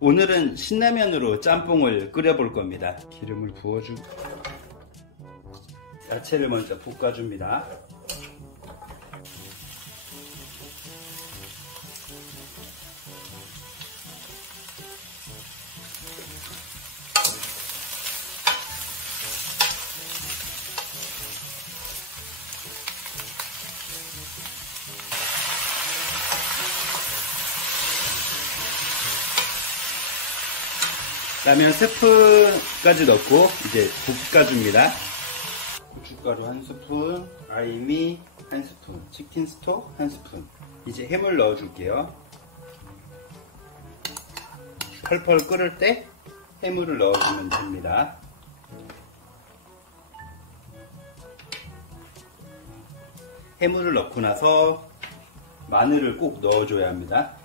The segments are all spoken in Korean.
오늘은 신라면으로 짬뽕을 끓여볼 겁니다. 기름을 부어주고 야채를 먼저 볶아줍니다. 라면 스프까지 넣고 이제 볶아줍니다. 고춧가루 1스푼, 아이미 1스푼, 치킨 스톡 1스푼. 이제 해물 넣어줄게요. 펄펄 끓을 때 해물을 넣어주면 됩니다. 해물을 넣고 나서 마늘을 꼭 넣어줘야 합니다.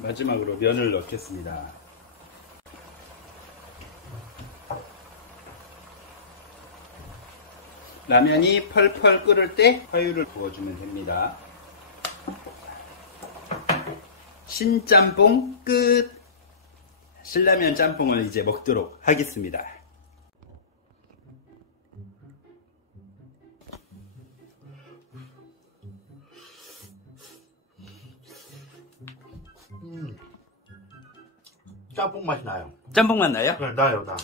마지막으로 면을 넣겠습니다. 라면이 펄펄 끓을 때 화유를 부어주면 됩니다. 신짬뽕 끝! 신라면 짬뽕을 이제 먹도록 하겠습니다. 짬뽕 맛이 나요. 짬뽕 맛 나요? 네, 나요, 나.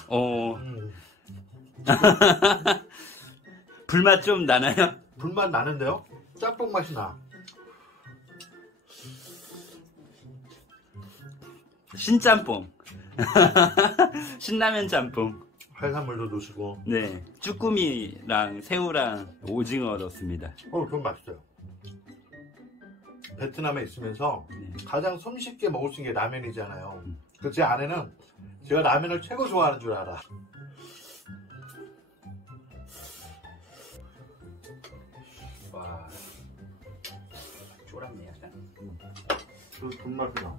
불맛 좀 나나요? 불맛 나는데요? 짬뽕 맛이 나. 신짬뽕. 신라면 짬뽕. 해산물도 넣으시고. 네. 쭈꾸미랑 새우랑 오징어 넣습니다. 좀 맛있어요. 베트남에 있으면서 가장 손쉽게 먹을 수 있는 게 라면이잖아요. 제 아내는 제가 라면을 최고 좋아하는 줄 알아. 와, 쫄았네 약간. 그 불맛이 나.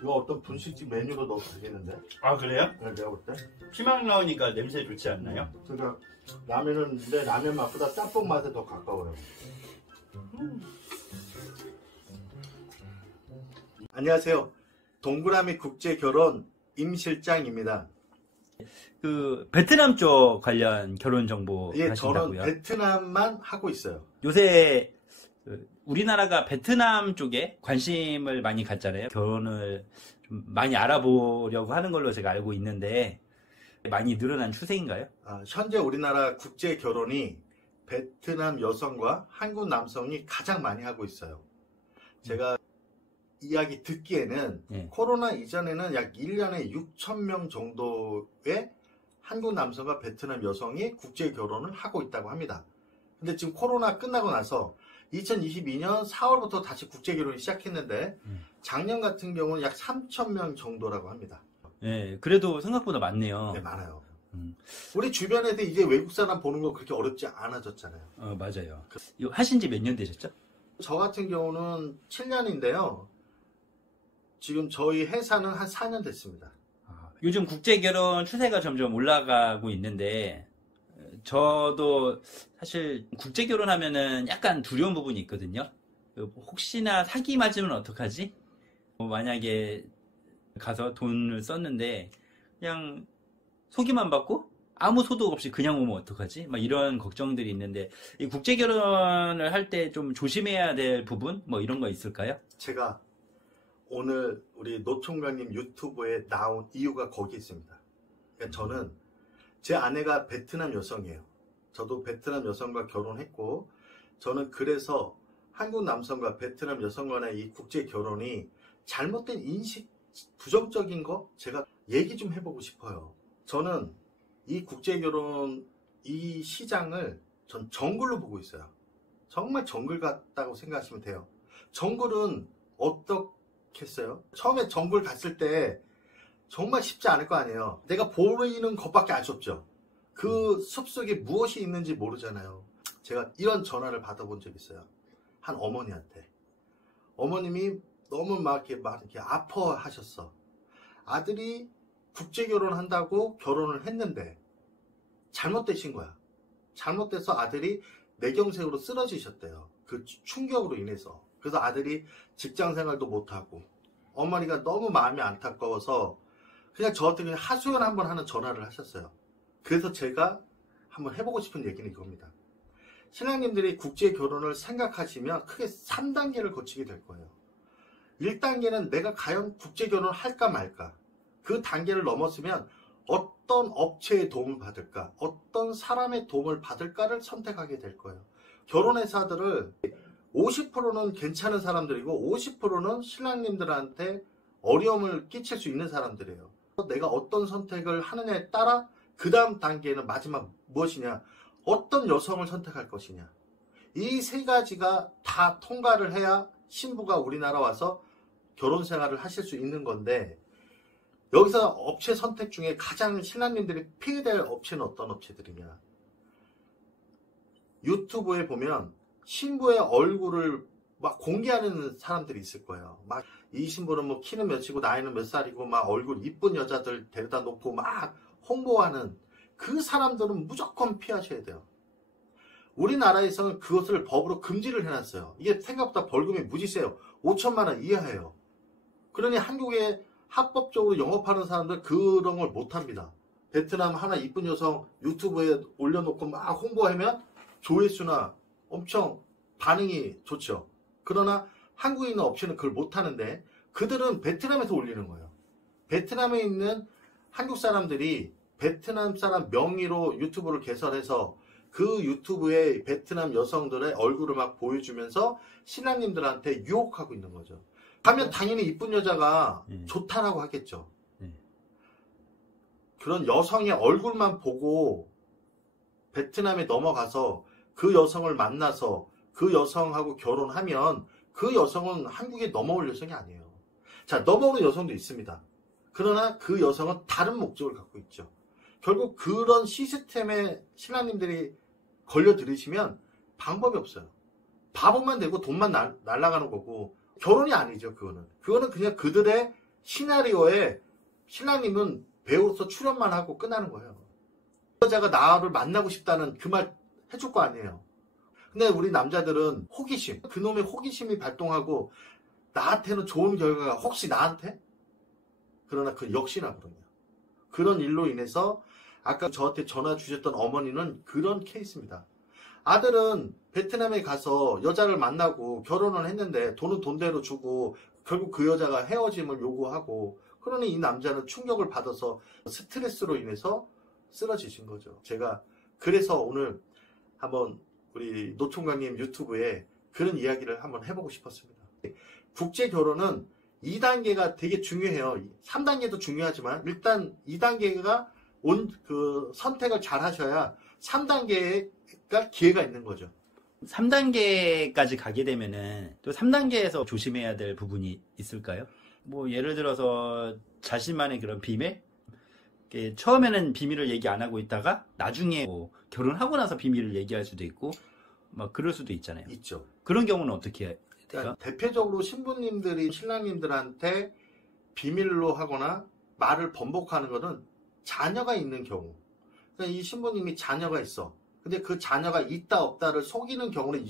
이거 어떤 분식집 메뉴로 넣어도 되겠는데? 아 그래요? 네, 내가 볼 때. 피망 나오니까 냄새 좋지 않나요? 그러니까 라면은 내 라면 맛보다 짬뽕 맛에 더 가까워요. 안녕하세요. 동그라미 국제결혼 임실장입니다. 그 베트남 쪽 관련 결혼 정보 예, 하신다고요? 저는 베트남만 하고 있어요. 요새 우리나라가 베트남 쪽에 관심을 많이 갖잖아요. 결혼을 좀 많이 알아보려고 하는 걸로 제가 알고 있는데 많이 늘어난 추세인가요? 현재 우리나라 국제 결혼이 베트남 여성과 한국 남성이 가장 많이 하고 있어요. 제가 이야기 듣기에는 코로나 이전에는 약 1년에 6,000명 정도의 한국 남성과 베트남 여성이 국제 결혼을 하고 있다고 합니다. 근데 지금 코로나 끝나고 나서 2022년 4월부터 다시 국제 결혼이 시작했는데 작년 같은 경우는 약 3,000명 정도라고 합니다. 네, 그래도 생각보다 많네요. 네, 많아요. 우리 주변에도 이제 외국 사람 보는 거 그렇게 어렵지 않아졌잖아요. 맞아요. 이거 하신 지 몇 년 되셨죠? 저 같은 경우는 7년인데요. 지금 저희 회사는 한 4년 됐습니다. 요즘 국제 결혼 추세가 점점 올라가고 있는데 저도 사실 국제 결혼하면은 약간 두려운 부분이 있거든요. 혹시나 사기 맞으면 어떡하지? 만약에 가서 돈을 썼는데 그냥 소개만 받고 아무 소득 없이 그냥 오면 어떡하지? 막 이런 걱정들이 있는데 이 국제 결혼을 할 때 좀 조심해야 될 부분 뭐 이런 거 있을까요? 제가 오늘 우리 노 총각님 유튜브에 나온 이유가 거기 있습니다. 그러니까 저는 제 아내가 베트남 여성이에요. 저도 베트남 여성과 결혼했고 저는 그래서 한국 남성과 베트남 여성 간의 이 국제 결혼이 잘못된 인식, 부정적인 거 제가 얘기 좀 해보고 싶어요. 저는 이 국제 결혼 이 시장을 전 정글로 보고 있어요. 정말 정글 같다고 생각하시면 돼요. 정글은 어떻겠어요? 처음에 정글 갔을 때 정말 쉽지 않을 거 아니에요. 내가 보이는 것밖에 알 수 없죠. 그 숲속에 무엇이 있는지 모르잖아요. 제가 이런 전화를 받아본 적이 있어요. 한 어머니한테. 어머님이 너무 막 이렇게 아파하셨어. 아들이 국제 결혼한다고 결혼을 했는데 잘못되신 거야. 잘못돼서 아들이 뇌경색으로 쓰러지셨대요. 그 충격으로 인해서. 그래서 아들이 직장 생활도 못하고 어머니가 너무 마음이 안타까워서 그냥 저한테 그냥 하소연 한번 하는 전화를 하셨어요. 그래서 제가 한번 해보고 싶은 얘기는 이겁니다. 신랑님들이 국제 결혼을 생각하시면 크게 3단계를 거치게 될 거예요. 1단계는 내가 과연 국제 결혼을 할까 말까. 그 단계를 넘었으면 어떤 업체의 도움을 받을까, 어떤 사람의 도움을 받을까를 선택하게 될 거예요. 결혼회사들을 50%는 괜찮은 사람들이고 50%는 신랑님들한테 어려움을 끼칠 수 있는 사람들이에요. 내가 어떤 선택을 하느냐에 따라 그 다음 단계는 마지막 무엇이냐, 어떤 여성을 선택할 것이냐. 이 세 가지가 다 통과를 해야 신부가 우리나라 와서 결혼 생활을 하실 수 있는 건데, 여기서 업체 선택 중에 가장 신랑님들이 피해될 업체는 어떤 업체들이냐. 유튜브에 보면 신부의 얼굴을 막 공개하는 사람들이 있을 거예요. 막 이 신부는 뭐 키는 몇이고 나이는 몇 살이고 막 얼굴 이쁜 여자들 데려다 놓고 막 홍보하는 그 사람들은 무조건 피하셔야 돼요. 우리나라에서는 그것을 법으로 금지를 해놨어요. 이게 생각보다 벌금이 무지 세요. 5천만 원 이하예요. 그러니 한국에 합법적으로 영업하는 사람들 그런 걸 못합니다. 베트남 하나 이쁜 여성 유튜브에 올려놓고 막 홍보하면 조회수나 엄청 반응이 좋죠. 그러나 한국에 있는 업체는 그걸 못하는데 그들은 베트남에서 올리는 거예요. 베트남에 있는 한국 사람들이 베트남 사람 명의로 유튜브를 개설해서 그 유튜브에 베트남 여성들의 얼굴을 막 보여주면서 신랑님들한테 유혹하고 있는 거죠. 가면 당연히 이쁜 여자가 좋다라고 하겠죠. 그런 여성의 얼굴만 보고 베트남에 넘어가서 그 여성을 만나서 그 여성하고 결혼하면 그 여성은 한국에 넘어올 여성이 아니에요. 자, 넘어오는 여성도 있습니다. 그러나 그 여성은 다른 목적을 갖고 있죠. 결국 그런 시스템에 신랑님들이 걸려들으시면 방법이 없어요. 바보만 되고 돈만 날아가는 거고 결혼이 아니죠. 그거는 그냥 그들의 시나리오에 신랑님은 배우로서 출연만 하고 끝나는 거예요. 여자가 나를 만나고 싶다는 그 말 해줄 거 아니에요. 근데 우리 남자들은 호기심, 그놈의 호기심이 발동하고 나한테는 좋은 결과가 혹시 나한테? 그러나 그 역시나 그러냐. 그런 일로 인해서 아까 저한테 전화 주셨던 어머니는 그런 케이스입니다. 아들은 베트남에 가서 여자를 만나고 결혼을 했는데 돈은 돈대로 주고 결국 그 여자가 헤어짐을 요구하고 그러니 이 남자는 충격을 받아서 스트레스로 인해서 쓰러지신 거죠. 제가 그래서 오늘 한번 우리 노총각님 유튜브에 그런 이야기를 한번 해보고 싶었습니다. 국제 결혼은 2단계가 되게 중요해요. 3단계도 중요하지만 일단 2단계가 그 선택을 잘 하셔야 3단계가 기회가 있는 거죠. 3단계까지 가게 되면은 또 3단계에서 조심해야 될 부분이 있을까요? 뭐 예를 들어서 자신만의 그런 비밀? 처음에는 비밀을 얘기 안 하고 있다가 나중에 뭐 결혼하고 나서 비밀을 얘기할 수도 있고 막 그럴 수도 있잖아요. 있죠. 그런 경우는 어떻게 해야 돼요? 그러니까 대표적으로 신부님들이 신랑님들한테 비밀로 하거나 말을 번복하는 것은 자녀가 있는 경우. 그러니까 이 신부님이 자녀가 있어. 근데 그 자녀가 있다 없다를 속이는 경우는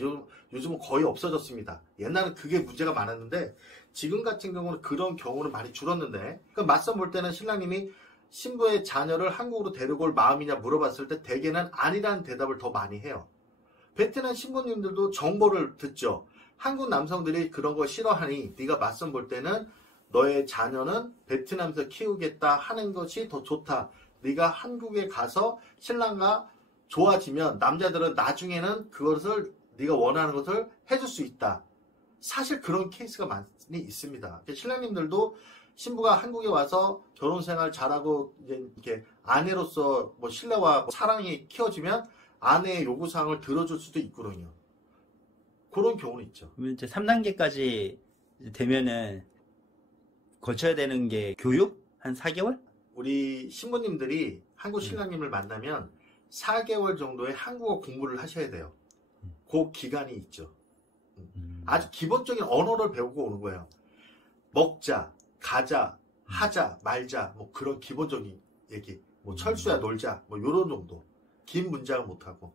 요즘은 거의 없어졌습니다. 옛날엔 그게 문제가 많았는데 지금 같은 경우는 그런 경우는 많이 줄었는데, 그러니까 맞선 볼 때는 신랑님이 신부의 자녀를 한국으로 데리고 올 마음이냐 물어봤을 때 대개는 아니라는 대답을 더 많이 해요. 베트남 신부님들도 정보를 듣죠. 한국 남성들이 그런 거 싫어하니 네가 맞선 볼 때는 너의 자녀는 베트남에서 키우겠다 하는 것이 더 좋다. 네가 한국에 가서 신랑과 좋아지면 남자들은 나중에는 그것을 네가 원하는 것을 해줄 수 있다. 사실 그런 케이스가 많이 있습니다. 신랑님들도 신부가 한국에 와서 결혼 생활 잘하고 이제 이렇게 아내로서 뭐 신뢰와 뭐 사랑이 키워지면 아내의 요구사항을 들어줄 수도 있거든요. 그런 경우는 있죠. 이제 3단계까지 되면은 거쳐야 되는 게 교육? 한 4개월? 우리 신부님들이 한국 신랑님을 만나면 4개월 정도의 한국어 공부를 하셔야 돼요. 그 기간이 있죠. 아주 기본적인 언어를 배우고 오는 거예요. 먹자, 가자, 하자, 말자, 뭐 그런 기본적인 얘기. 뭐 철수야 놀자, 뭐 요런 정도. 긴 문장을 못하고.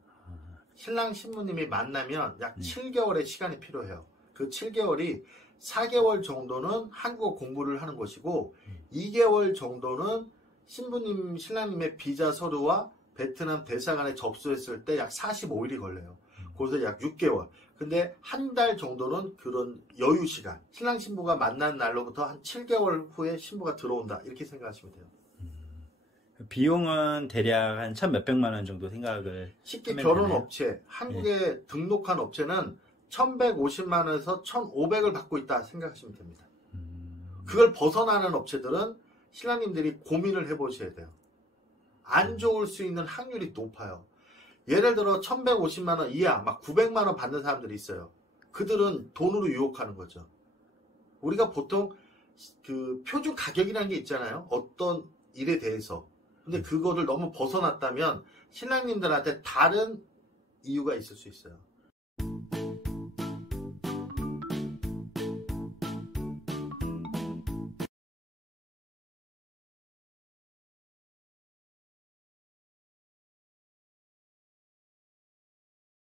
신랑 신부님이 만나면 약 7개월의 시간이 필요해요. 그 7개월이 4개월 정도는 한국어 공부를 하는 것이고 2개월 정도는 신부님, 신랑님의 비자 서류와 베트남 대사관에 접수했을 때 약 45일이 걸려요. 그래서 약 6개월. 근데 한 달 정도는 그런 여유 시간. 신랑 신부가 만난 날로부터 한 7개월 후에 신부가 들어온다. 이렇게 생각하시면 돼요. 비용은 대략 한 1,000몇백만 원 정도 생각을 쉽게 하면 결혼 되나요? 업체, 한국에 등록한 업체는 1,150만 원에서 1,500을 받고 있다 생각하시면 됩니다. 그걸 벗어나는 업체들은 신랑님들이 고민을 해보셔야 돼요. 안 좋을 수 있는 확률이 높아요. 예를 들어 1,150만 원 이하, 막 900만 원 받는 사람들이 있어요. 그들은 돈으로 유혹하는 거죠. 우리가 보통 그 표준 가격이라는 게 있잖아요. 어떤 일에 대해서. 근데 그거를 너무 벗어났다면 신랑님들한테 다른 이유가 있을 수 있어요.